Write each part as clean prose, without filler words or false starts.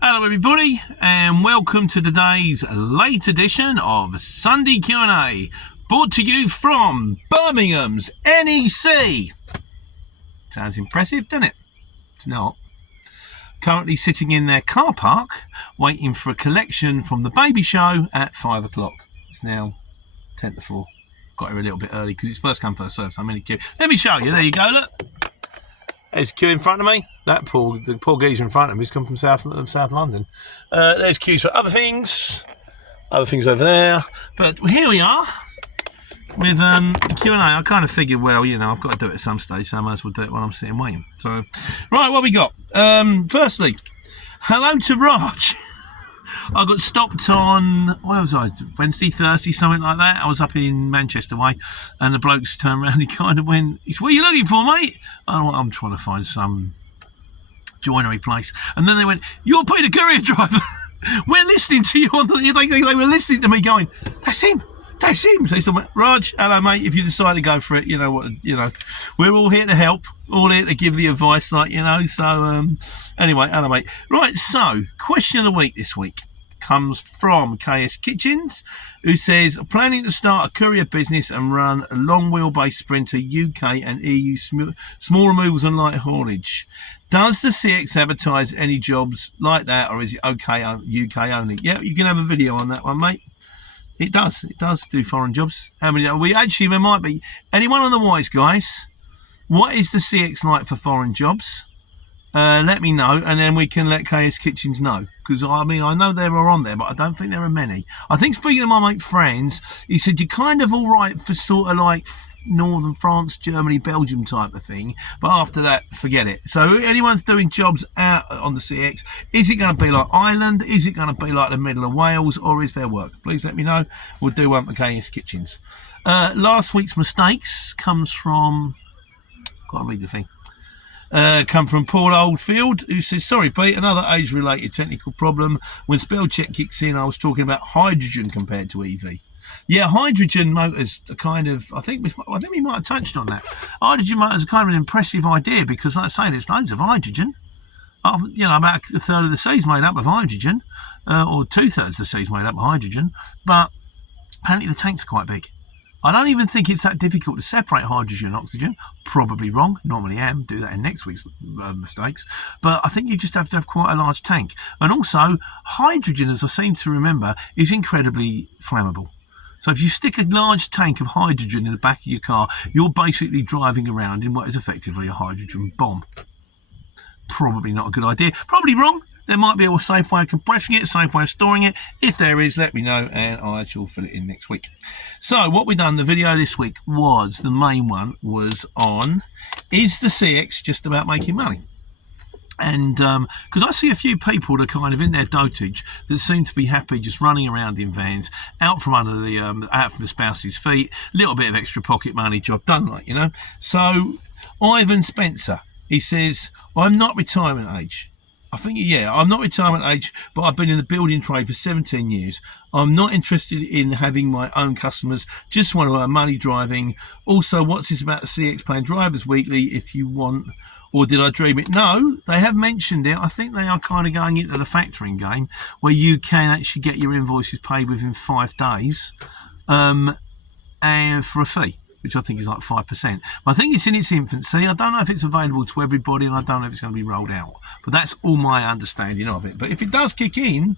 Hello everybody and welcome to today's late edition of Sunday Q&A, brought to you from Birmingham's NEC. Sounds impressive, doesn't it? It's not. Currently sitting in their car park waiting for a collection from the baby show at 5 o'clock. It's now 10 to 4. Got here a little bit early because it's first come first served, so I'm in a queue. Let me show you. There you go, look. There's queue in front of me. The poor geezer in front of me has come from South London. There's queues for other things over there. But here we are with Q&A. I kind of figured, well, you know, I've got to do it at some stage, so I might as well do it while I'm sitting waiting. So, right, what we got? Firstly, hello to Raj. I got stopped on, where was I? Wednesday, Thursday, something like that. I was up in Manchester way, and the blokes turned around and kind of went, "What are you looking for, mate?" I'm trying to find some joinery place. And then they went, "You're Peter Courier driver. We're listening to you on the," they were listening to me going, "That's him. That's him." So he said, "Raj, hello, mate. If you decide to go for it, you know what, we're all here to help, all here to give the advice, like, So, anyway, hello, mate. Right, so, question of the week this week comes from KS Kitchens, who says, planning to start a courier business and run a long wheelbase sprinter UK and EU small removals and light haulage. Does the CX advertise any jobs like that, or is it okay UK only? Yeah, you can have a video on that one, mate. It does do foreign jobs. How many? There might be. Anyone on the wise, guys? What is the CX like for foreign jobs? Let me know, and then we can let KS Kitchens know. Because, I know there are on there, but I don't think there are many. I think, speaking of my mate Friends, he said you're kind of all right for sort of like northern France, Germany, Belgium type of thing. But after that, forget it. So anyone's doing jobs out on the CX, is it going to be like Ireland? Is it going to be like the middle of Wales? Or is there work? Please let me know. We'll do one for KS Kitchens. Last week's mistakes comes from... Got to read the thing. Come from Paul Oldfield, who says, "Sorry, Pete, another age-related technical problem. When spell check kicks in, I was talking about hydrogen compared to EV. Yeah, hydrogen motors are kind of, I think we might have touched on that. Hydrogen motors are kind of an impressive idea because, like I say, there's loads of hydrogen. About a third of the sea's made up of hydrogen, or 2/3 of the sea's made up of hydrogen, but apparently the tanks are quite big. I don't even think it's that difficult to separate hydrogen and oxygen. Probably wrong. Normally am. Do that in next week's mistakes. But I think you just have to have quite a large tank. And also, hydrogen, as I seem to remember, is incredibly flammable. So if you stick a large tank of hydrogen in the back of your car, you're basically driving around in what is effectively a hydrogen bomb. Probably not a good idea. Probably wrong. There might be a safe way of compressing it, a safe way of storing it. If there is, let me know and I shall fill it in next week. So what we've done, the video this week the main one was on, is the CX just about making money? And because I see a few people that are kind of in their dotage that seem to be happy just running around in vans, out from the spouse's feet, a little bit of extra pocket money, job done, So Ivan Spencer, he says, "I'm not retirement age. I'm not retirement age, but I've been in the building trade for 17 years. I'm not interested in having my own customers, just want to earn money driving. Also, what's this about the CX paying drivers weekly if you want, or did I dream it?" No, they have mentioned it. I think they are kind of going into the factoring game where you can actually get your invoices paid within 5 days and for a fee, which I think is like 5%. I think it's in its infancy. I don't know if it's available to everybody, and I don't know if it's going to be rolled out. But that's all my understanding of it. But if it does kick in,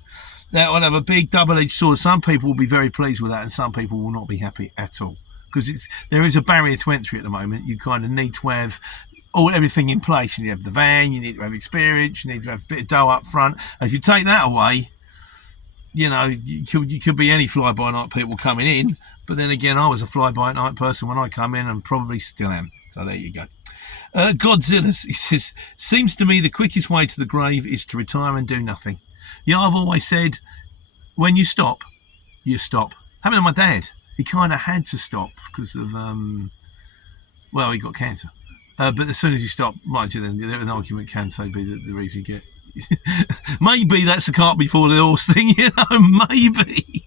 that will have a big double-edged sword. Some people will be very pleased with that, and some people will not be happy at all. Because there is a barrier to entry at the moment. You kind of need to have everything in place. You need to have the van, you need to have experience, you need to have a bit of dough up front. And if you take that away, you could be any fly-by-night people coming in. But then again, I was a fly-by-night person when I come in, and probably still am. So there you go. Godzilla, he says, "Seems to me the quickest way to the grave is to retire and do nothing." Yeah, I've always said, when you stop, you stop. Happened to my dad. He kind of had to stop because of, he got cancer. But as soon as he stopped, mind you, then an argument can say be the reason you get. Maybe that's a cart before the horse thing, maybe.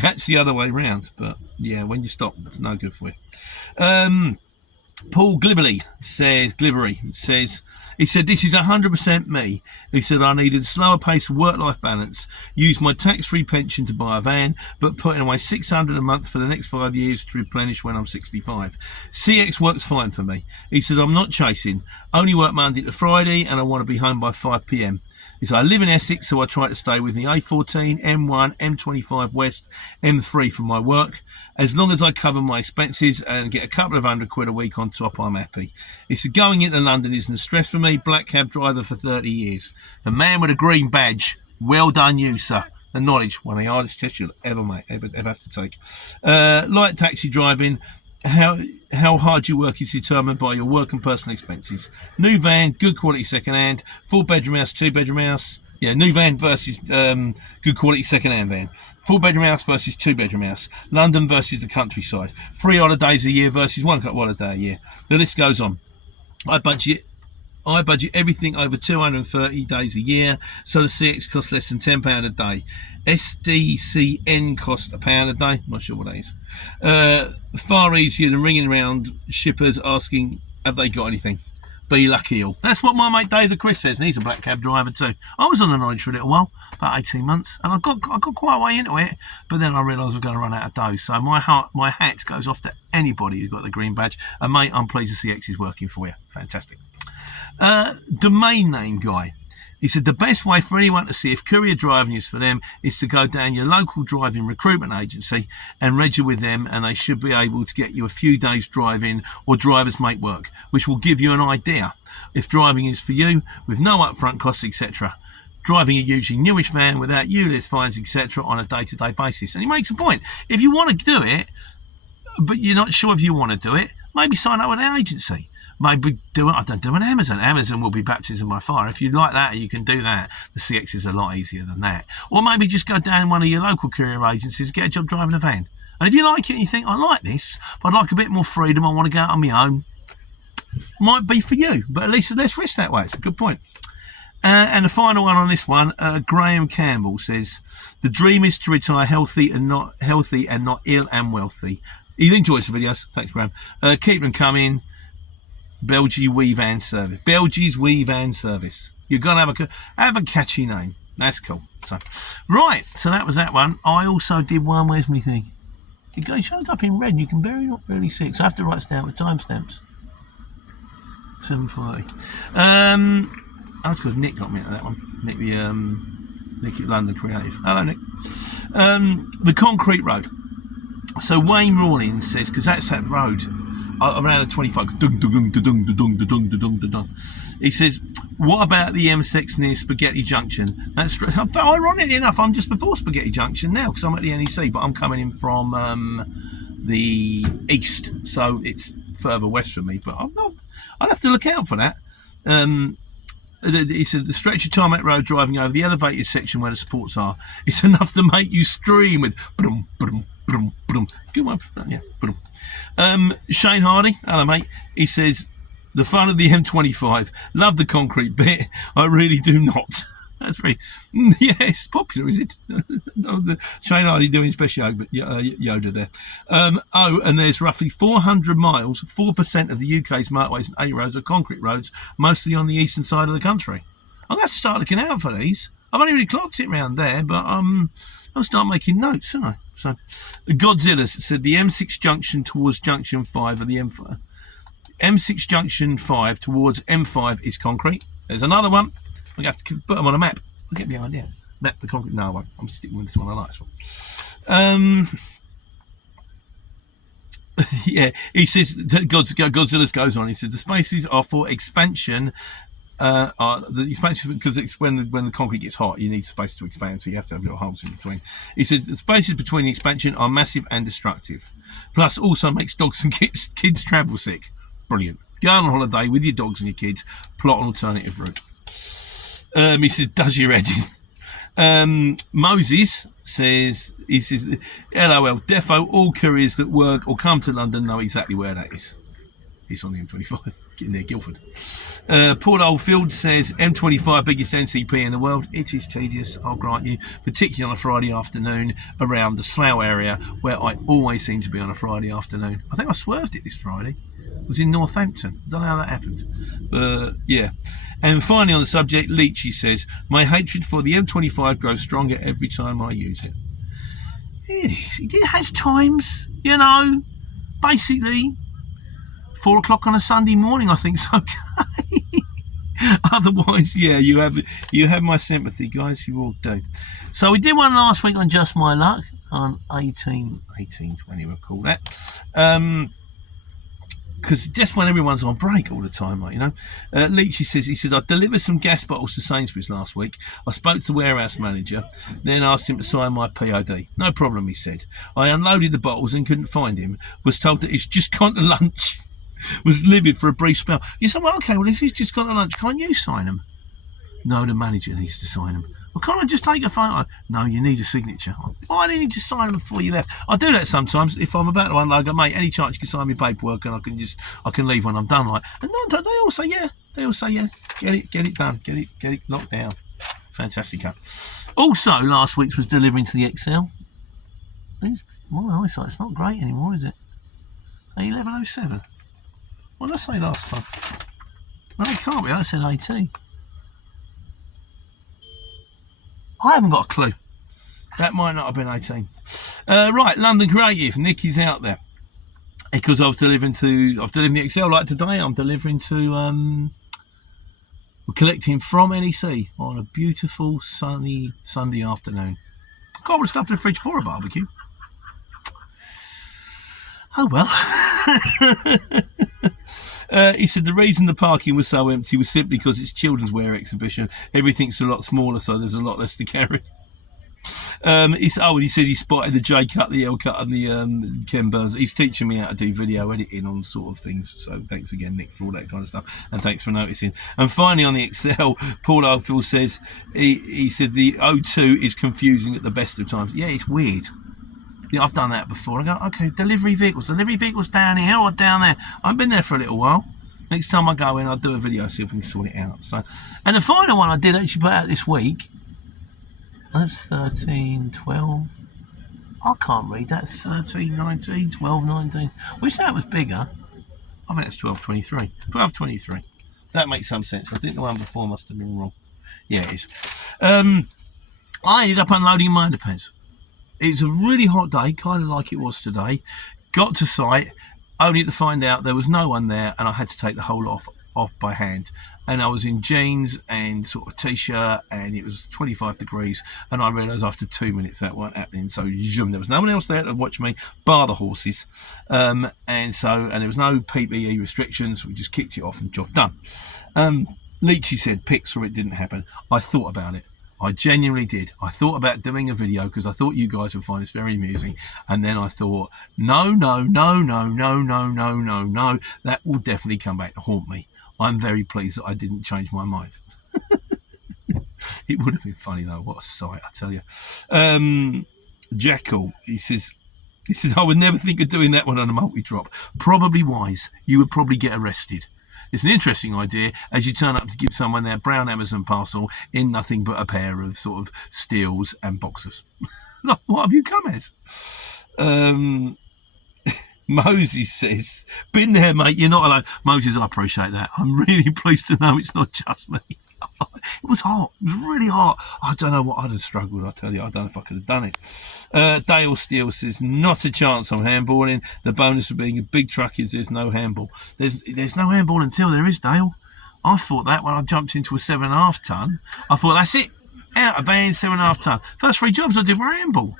That's the other way round. But yeah, when you stop, it's no good for you. Paul Glibbery says, he said, this is 100% me. He said, I needed a slower pace of work-life balance, used my tax-free pension to buy a van, but putting away $600 a month for the next 5 years to replenish when I'm 65. CX works fine for me. He said, I'm not chasing. Only work Monday to Friday, and I want to be home by 5 p.m. He said, I live in Essex, so I try to stay within the A14, M1, M25 West, M3 for my work. As long as I cover my expenses and get a couple of £100 a week on top, I'm happy. He said, going into London isn't a stress for me. Black cab driver for 30 years. The man with a green badge. Well done you, sir. The knowledge, one of the hardest tests you'll ever have to take. Light taxi driving. How hard you work is determined by your work and personal expenses. New van, good quality second hand. 4-bedroom house, 2-bedroom house. Yeah, new van versus good quality second hand van. 4-bedroom house versus 2-bedroom house. London versus the countryside. 3 holidays a year versus 1 holiday a year. The list goes on. I budget everything over 230 days a year, so the CX costs less than £10 a day. SDCN cost £1 a day. Not sure what that is. Far easier than ringing around shippers asking, have they got anything? Be lucky all. That's what my mate David Chris says, and he's a black cab driver too. I was on the knowledge for a little while, about 18 months, and I got quite a way into it, but then I realised I was going to run out of dough. So my hat goes off to anybody who's got the green badge. And mate, I'm pleased the CX is working for you. Fantastic. Domain name guy. He said the best way for anyone to see if Courier driving is for them is to go down your local driving recruitment agency and register with them, and they should be able to get you a few days driving or drivers mate work, which will give you an idea if driving is for you with no upfront costs, etc. Driving a usually newish van without ULIS fines, etc. on a day-to-day basis. And he makes a point. If you want to do it, but you're not sure if you want to do it, maybe sign up with an agency. Maybe do it. I don't do an Amazon. Amazon will be baptism by fire. If you like that, you can do that. The CX is a lot easier than that. Or maybe just go down one of your local courier agencies, get a job driving a van. And if you like it and you think, I like this, but I'd like a bit more freedom, I want to go out on my own, might be for you. But at least there's less risk that way. It's a good point. And the final one on this one, Graham Campbell says, the dream is to retire healthy and not ill and wealthy. He enjoys the videos. Thanks, Graham. Keep them coming. Belgi's Wee Van Service. Belgi's Wee Van Service. You're going to have a catchy name. That's cool. So, right. So that was that one. I also did one. Where's my thing? It shows up in red and you can not really see it. So I have to write it down with timestamps. 7:40. That's because Nick got me into that one. Nick at London Creative. Hello, Nick. The concrete road. So Wayne Rawlins says, because that's that road around the 25. He says, what about the M6 near Spaghetti Junction? That's ironically enough, I'm just before Spaghetti Junction now because I'm at the NEC, but I'm coming in from the east, so it's further west from me. But I'd have to look out for that. He said the stretch of tarmac road driving over the elevated section where the supports are, it's enough to make you scream with ba-dum, ba-dum, ba-dum, ba-dum. Good one, yeah, ba-dum. Shane Hardy, hello mate. He says the fun of the M25. Love the concrete bit. I really do not. That's very it's popular, is it? Shane Hardy doing special Yoda there. And there's roughly 400 miles. 4% of the UK's motorways and A roads are concrete roads, mostly on the eastern side of the country. I'm going to have to start looking out for these. I've only really clocked it around there, but I'll start making notes, shouldn't I? So, Godzilla said the M6 junction towards junction 5 of the M5. M6 junction 5 towards M5 is concrete. There's another one. We have to put them on a map. I'll get the idea. Map the concrete. No, I won't. I'm sticking with this one. I like this one. Yeah, he says Godzilla goes on. He said the spaces are for expansion. The expansion because it's when the concrete gets hot, you need space to expand, so you have to have little holes in between. He said the spaces between the expansion are massive and destructive. Plus, also makes dogs and kids travel sick. Brilliant. Go on holiday with your dogs and your kids. Plot an alternative route. He said, does your head in? Moses says, LOL, defo, all couriers that work or come to London know exactly where that is. He's on the M25, getting near Guildford. Paul Oldfield says, M25, biggest NCP in the world. It is tedious, I'll grant you, particularly on a Friday afternoon around the Slough area, where I always seem to be on a Friday afternoon. I think I swerved it this Friday. was in Northampton. I don't know how that happened. Yeah. And finally on the subject, Leachy says, my hatred for the M25 grows stronger every time I use it. It has times, you know. Basically, 4 o'clock on a Sunday morning, I think's okay. Otherwise, yeah, you have my sympathy, guys. You all do. So we did one last week on Just My Luck on 1820, we'll call that. Because just when everyone's on break all the time, like, you know. Leachy says, I delivered some gas bottles to Sainsbury's last week. I spoke to the warehouse manager, then asked him to sign my POD. No problem, he said. I unloaded the bottles and couldn't find him. Was told that he's just gone to lunch. Was livid for a brief spell. You said, well, okay, well, if he's just gone to lunch, can't you sign him? No, the manager needs to sign them. Well, can't I just take a photo? No, you need a signature. Why didn't you just sign them before you left? I do that sometimes. If I'm about to unload, I go, mate, any chance you can sign me paperwork and I can leave when I'm done. Like, and they all say yeah. They all say yeah. Get it done. Get it knocked down. Fantastic. Also, last week's was delivering to the Excel. My eyesight's not great anymore, is it? 11:07. What did I say last time? No, it can't be. I said 18. I haven't got a clue. That might not have been 18. Right, London Creative. Nick is out there because I've delivering the Excel like today. I'm delivering to. We're collecting from NEC on a beautiful sunny Sunday afternoon. I've got all the stuff in the fridge for a barbecue. Oh well. He said the reason the parking was so empty was simply because it's children's wear exhibition. Everything's a lot smaller, so there's a lot less to carry. He said he spotted the J cut, the L cut, and the Ken Burns. He's teaching me how to do video editing on sort of things. So thanks again, Nick, for all that kind of stuff, and thanks for noticing. And finally, on the Excel, Paul Oldfield says he said the O2 is confusing at the best of times. Yeah, it's weird. Yeah, I've done that before. I go, okay, delivery vehicles down here or down there. I've been there for a little while. Next time I go in, I'll do a video, see if we can sort it out. So, and the final one I did actually put out this week. That's 13, 12. I can't read that. 13, 19, 12, 19. Wish that was bigger. I think it's 12, 23. 12, 23. That makes some sense. I think the one before must have been wrong. Yeah, it is. I ended up unloading my underpants. It's a really hot day, kind of like it was today. Got to site, only to find out there was no one there, and I had to take the whole lot off by hand. And I was in jeans and sort of t-shirt, and it was 25 degrees, and I realised after 2 minutes that weren't happening. So there was no one else there to watch me, bar the horses, and there was no PPE restrictions. We just kicked it off and job done. Leachy said pics or it didn't happen. I thought about it. I genuinely did. I thought about doing a video because I thought you guys would find this very amusing. And then I thought, no. That will definitely come back to haunt me. I'm very pleased that I didn't change my mind. It would have been funny though. What a sight, I tell you. Jackal, he says, I would never think of doing that one on a multi-drop. Probably wise. You would probably get arrested. It's an interesting idea as you turn up to give someone their brown Amazon parcel in nothing but a pair of sort of steels and boxers. What have you come as? Moses says, been there, mate, you're not alone. Moses, I appreciate that. I'm really pleased to know it's not just me. It was hot. It was really hot. I don't know what I'd have struggled, I tell you. I don't know if I could have done it. Dale Steele says, not a chance on handballing. The bonus of being a big truck is there's no handball. There's no handball until there is, Dale. I thought that when I jumped into a 7.5 tonne. I thought, that's it. Out of van, 7.5 tonne. First 3 jobs I did were handball.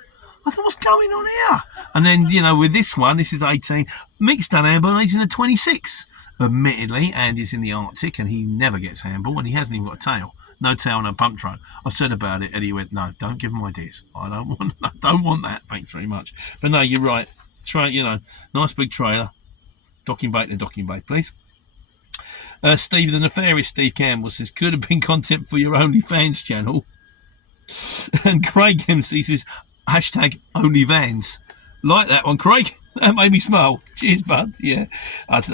I thought, what's going on here? And then, you know, with this one, this is 18. Mick's done handball and he's in the 26. Admittedly, Andy's in the Arctic and he never gets handball and he hasn't even got a tail. No tail, no pump truck. I said about it and he went, no, don't give him ideas. I don't want that. Thanks very much. But no, you're right. Nice big trailer. Docking bay to docking bay, please. Steve, the nefarious Steve Campbell says, could have been content for your OnlyFans channel. And Craig MC says, hashtag OnlyVans. Like that one, Craig. That made me smile. Cheers, bud. Yeah.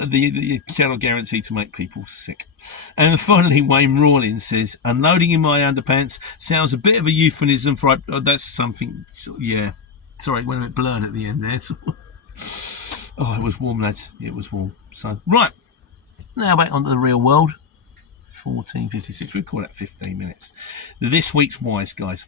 You cannot guarantee to make people sick. And finally, Wayne Rawlins says, unloading in my underpants sounds a bit of a euphemism for... that's something... Yeah. Sorry, it went a bit blurred at the end there. Oh, it was warm, lads. It was warm. So, right. Now back onto the real world. 14:56. We call that 15 minutes. This week's wise, guys.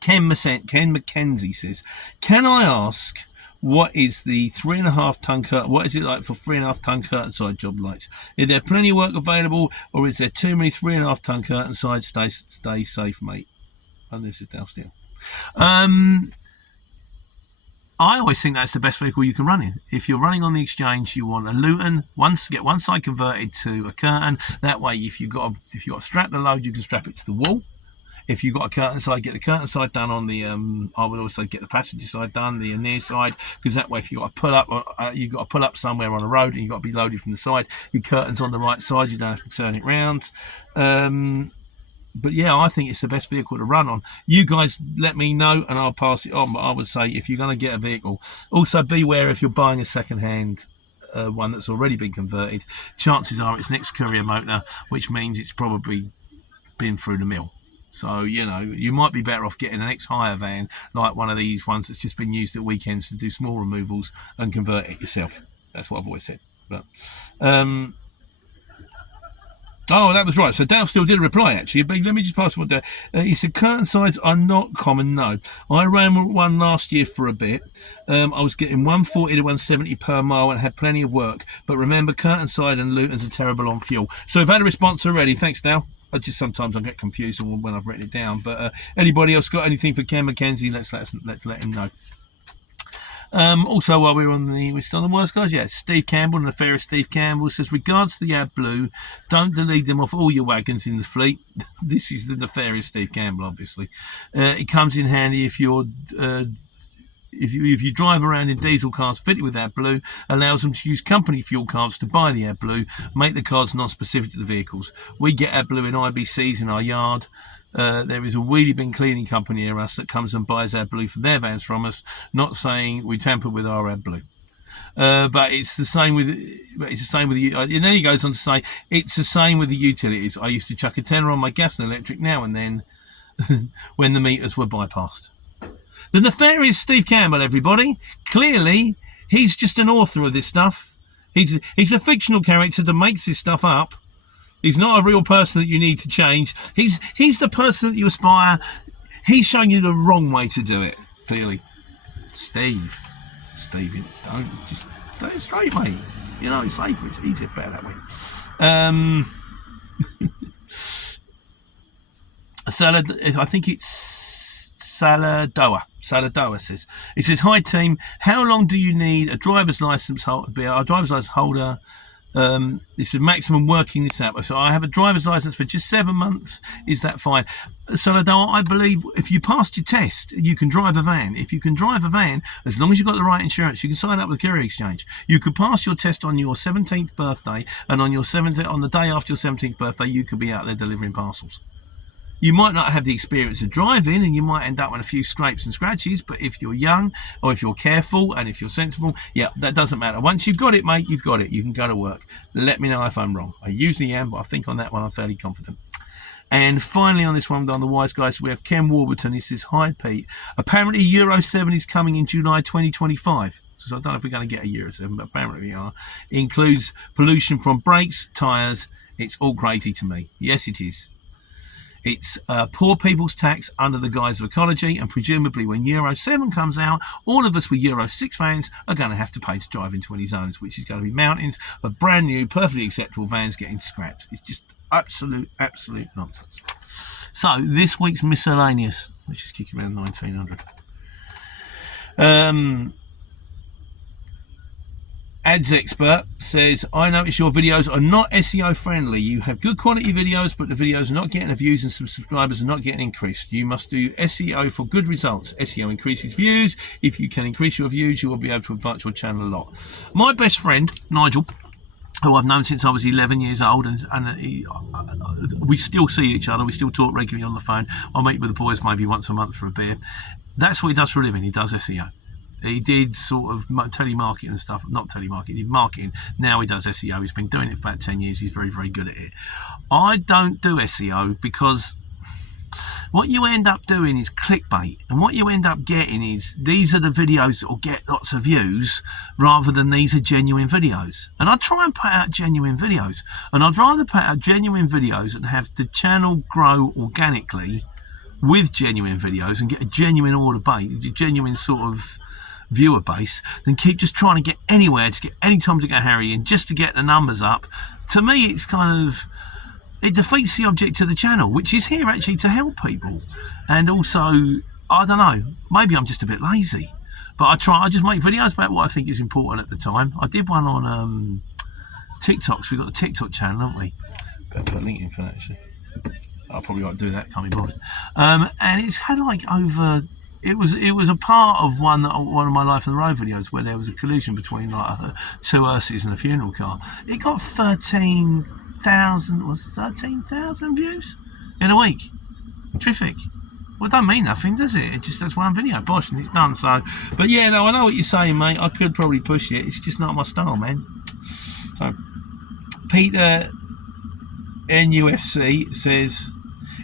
Ken McKenzie says, can I ask what is the 3.5 ton curtain? What is it like for 3.5 ton curtain side job lights? Is there plenty of work available, or is there too many 3.5 ton curtain side? Stay safe, mate. And this is downstairs. I always think that's the best vehicle you can run in. If you're running on the exchange, you want a Luton. Get one side converted to a curtain. That way, if you've got to strap the load, you can strap it to the wall. If you've got a curtain side, get the curtain side done on the. I would also get the passenger side done, the near side, because that way, if you've got to pull up somewhere on a road and you've got to be loaded from the side, your curtain's on the right side. You don't have to turn it round. But yeah, I think it's the best vehicle to run on. You guys let me know and I'll pass it on. But I would say if you're going to get a vehicle, also beware if you're buying a second-hand one that's already been converted. Chances are it's next Courier motor, which means it's probably been through the mill. So, you might be better off getting an ex-hire van, like one of these ones that's just been used at weekends to do small removals and convert it yourself. That's what I've always said. But oh, that was right. So Dale still did reply, actually. But let me just pass one down. He said, curtain sides are not common, no. I ran one last year for a bit. I was getting 140 to 170 per mile and had plenty of work. But remember, curtain side and Lutons are terrible on fuel. So I've had a response already. Thanks, Dale. Sometimes I get confused when I've written it down. But anybody else got anything for Ken McKenzie, let's let him know. Also, while we're still on the worst guys, Steve Campbell, the nefarious Steve Campbell, says, regards to the AdBlue, don't delete them off all your wagons in the fleet. This is the nefarious Steve Campbell, obviously. It comes in handy if you're if you drive around in diesel cars fitted with AdBlue, allows them to use company fuel cards to buy the AdBlue, make the cards non-specific to the vehicles. We get AdBlue in IBCs in our yard. There is a wheelie bin cleaning company near us that comes and buys AdBlue for their vans from us. Not saying we tamper with our AdBlue, but it's the same with and then he goes on to say it's the same with the utilities. I used to chuck a tenner on my gas and electric now and then when the meters were bypassed. The nefarious Steve Campbell, everybody. Clearly, he's just an author of this stuff. He's a fictional character that makes this stuff up. He's not a real person that you need to change. He's the person that you aspire. He's showing you the wrong way to do it, clearly. Steve, don't just play it straight, mate. It's safer, it's easier, better that way. I think it's Saladoa says. He says, hi team, how long do you need a driver's license holder? This is maximum working this out. So I have a driver's license for just 7 months. Is that fine? So I believe if you passed your test, you can drive a van. If you can drive a van, as long as you've got the right insurance, you can sign up with Courier Exchange. You could pass your test on your 17th birthday, and on the day after your 17th birthday, you could be out there delivering parcels. You might not have the experience of driving and you might end up with a few scrapes and scratches, but if you're young or if you're careful and if you're sensible, that doesn't matter. Once you've got it, mate, you've got it. You can go to work. Let me know if I'm wrong. I usually am, but I think on that one I'm fairly confident. And finally on this one, on the Wise Guys, we have Ken Warburton. He says, hi Pete. Apparently Euro 7 is coming in July 2025. So I don't know if we're going to get a Euro 7, but apparently we are. It includes pollution from brakes, tyres. It's all crazy to me. Yes, it is. It's poor people's tax under the guise of ecology, and presumably when Euro 7 comes out, all of us with Euro 6 vans are going to have to pay to drive into any zones, which is going to be mountains of brand new, perfectly acceptable vans getting scrapped. It's just absolute nonsense. So, this week's miscellaneous, which is kicking around 1900. Ads Expert says, I notice your videos are not SEO friendly. You have good quality videos, but the videos are not getting the views and some subscribers are not getting increased. You must do SEO for good results. SEO increases views. If you can increase your views, you will be able to advance your channel a lot. My best friend, Nigel, who I've known since I was 11 years old, and we still see each other. We still talk regularly on the phone. I meet with the boys maybe once a month for a beer. That's what he does for a living. He does SEO. He did sort of telemarketing and stuff. Not telemarketing, he did marketing. Now he does SEO. He's been doing it for about 10 years. He's very, very good at it. I don't do SEO because what you end up doing is clickbait, and what you end up getting is these are the videos that will get lots of views rather than these are genuine videos. And I try and put out genuine videos, and I'd rather put out genuine videos and have the channel grow organically with genuine videos and get a genuine order base, a genuine sort of viewer base, than keep just trying to get anywhere to get any time to get Harry in just to get the numbers up. To me, it's kind of, it defeats the object of the channel, which is here actually to help people. And also, I don't know, maybe I'm just a bit lazy, but I just make videos about what I think is important at the time. I did one on TikTok, so we've got a TikTok channel, haven't we? Better put a link in for that actually. I probably won't do that, can't be bothered. And it's had like over, it was a part of one of my Life on the Road videos where there was a collision between like two hearses and a funeral car. It got 13,000 views in a week. Terrific. Well, it don't mean nothing, does it? It just, that's one video, bosh, and it's done. So, but yeah, no, I know what you're saying, mate. I could probably push it. It's just not my style, man. So, Peter NUFC says,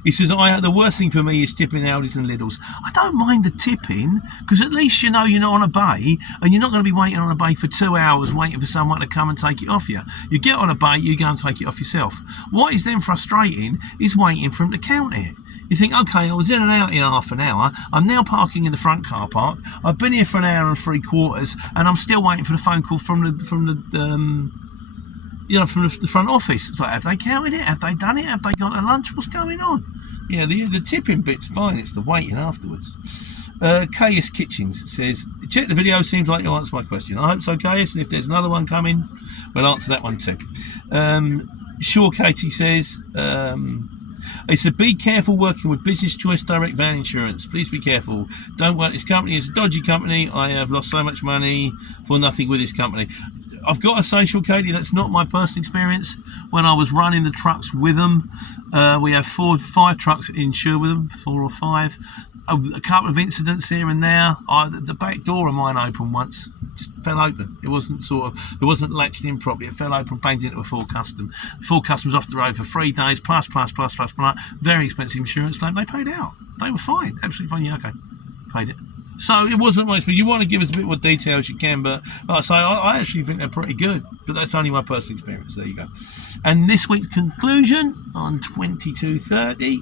he says, the worst thing for me is tipping Aldis and Lidls. I don't mind the tipping, because at least you know you're not on a bay, and you're not going to be waiting on a bay for 2 hours waiting for someone to come and take it off you. You get on a bay, you go and take it off yourself. What is then frustrating is waiting for him to count it. You think, okay, I was in and out in half an hour. I'm now parking in the front car park. I've been here for an hour and 3/4, and I'm still waiting for the phone call from the front office. It's like, have they counted it? Have they done it? Have they gone to lunch? What's going on? Yeah, the tipping bit's fine. It's the waiting afterwards. KS Kitchens says, check the video. Seems like you'll answer my question. I hope so, KS. And if there's another one coming, we'll answer that one too. Sure, Katie says, he said, be careful working with Business Choice Direct Van Insurance. Please be careful. Don't work. This company is a dodgy company. I have lost so much money for nothing with this company. I've got to say, Sure, Katie, that's not my personal experience. When I was running the trucks with them, we have 5 trucks insured with them, 4 or 5. A couple of incidents here and there. The back door of mine opened once, just fell open. It wasn't latched in properly. It fell open, banged into a Ford Custom. Ford Custom was off the road for 3 days, plus. Very expensive insurance claim. They paid out. They were fine, absolutely fine. Yeah, okay, paid it. So it wasn't much, but you want to give us a bit more detail as you can. But like I say, I actually think they're pretty good. But that's only my personal experience. There you go. And this week's conclusion on 22:30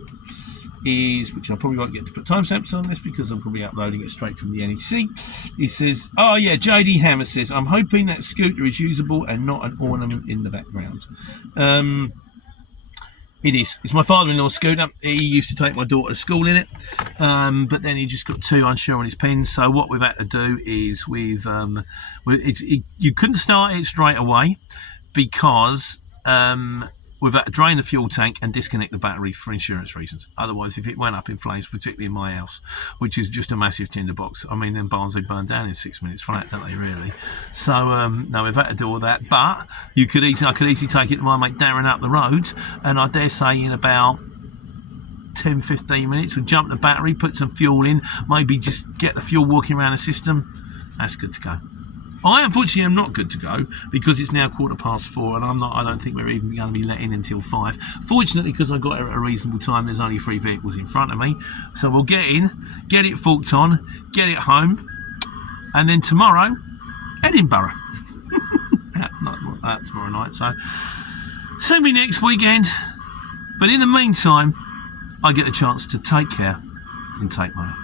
is, which I probably won't get to put timestamps on this because I'm probably uploading it straight from the NEC. He says, oh yeah, JD Hammer says, I'm hoping that scooter is usable and not an ornament in the background. It is. It's my father-in-law's scooter. He used to take my daughter to school in it, but then he just got too unsure on his pins. So what we've had to do is you couldn't start it straight away because we've had to drain the fuel tank and disconnect the battery for insurance reasons. Otherwise, if it went up in flames, particularly in my house, which is just a massive tinderbox, I mean, them barns, they burn down in 6 minutes flat, don't they, really? So, no, we've had to do all that. But I could easily take it to my mate Darren up the road, and I dare say in about 10-15 minutes, we'll jump the battery, put some fuel in, maybe just get the fuel walking around the system. That's good to go. I unfortunately am not good to go because it's now 4:15 and I don't think we're even going to be let in until 5. Fortunately, because I got it at a reasonable time, there's only 3 vehicles in front of me. So we'll get in, get it forked on, get it home, and then tomorrow, Edinburgh. Not tomorrow night, so see me next weekend. But in the meantime, I get a chance to take care and take money.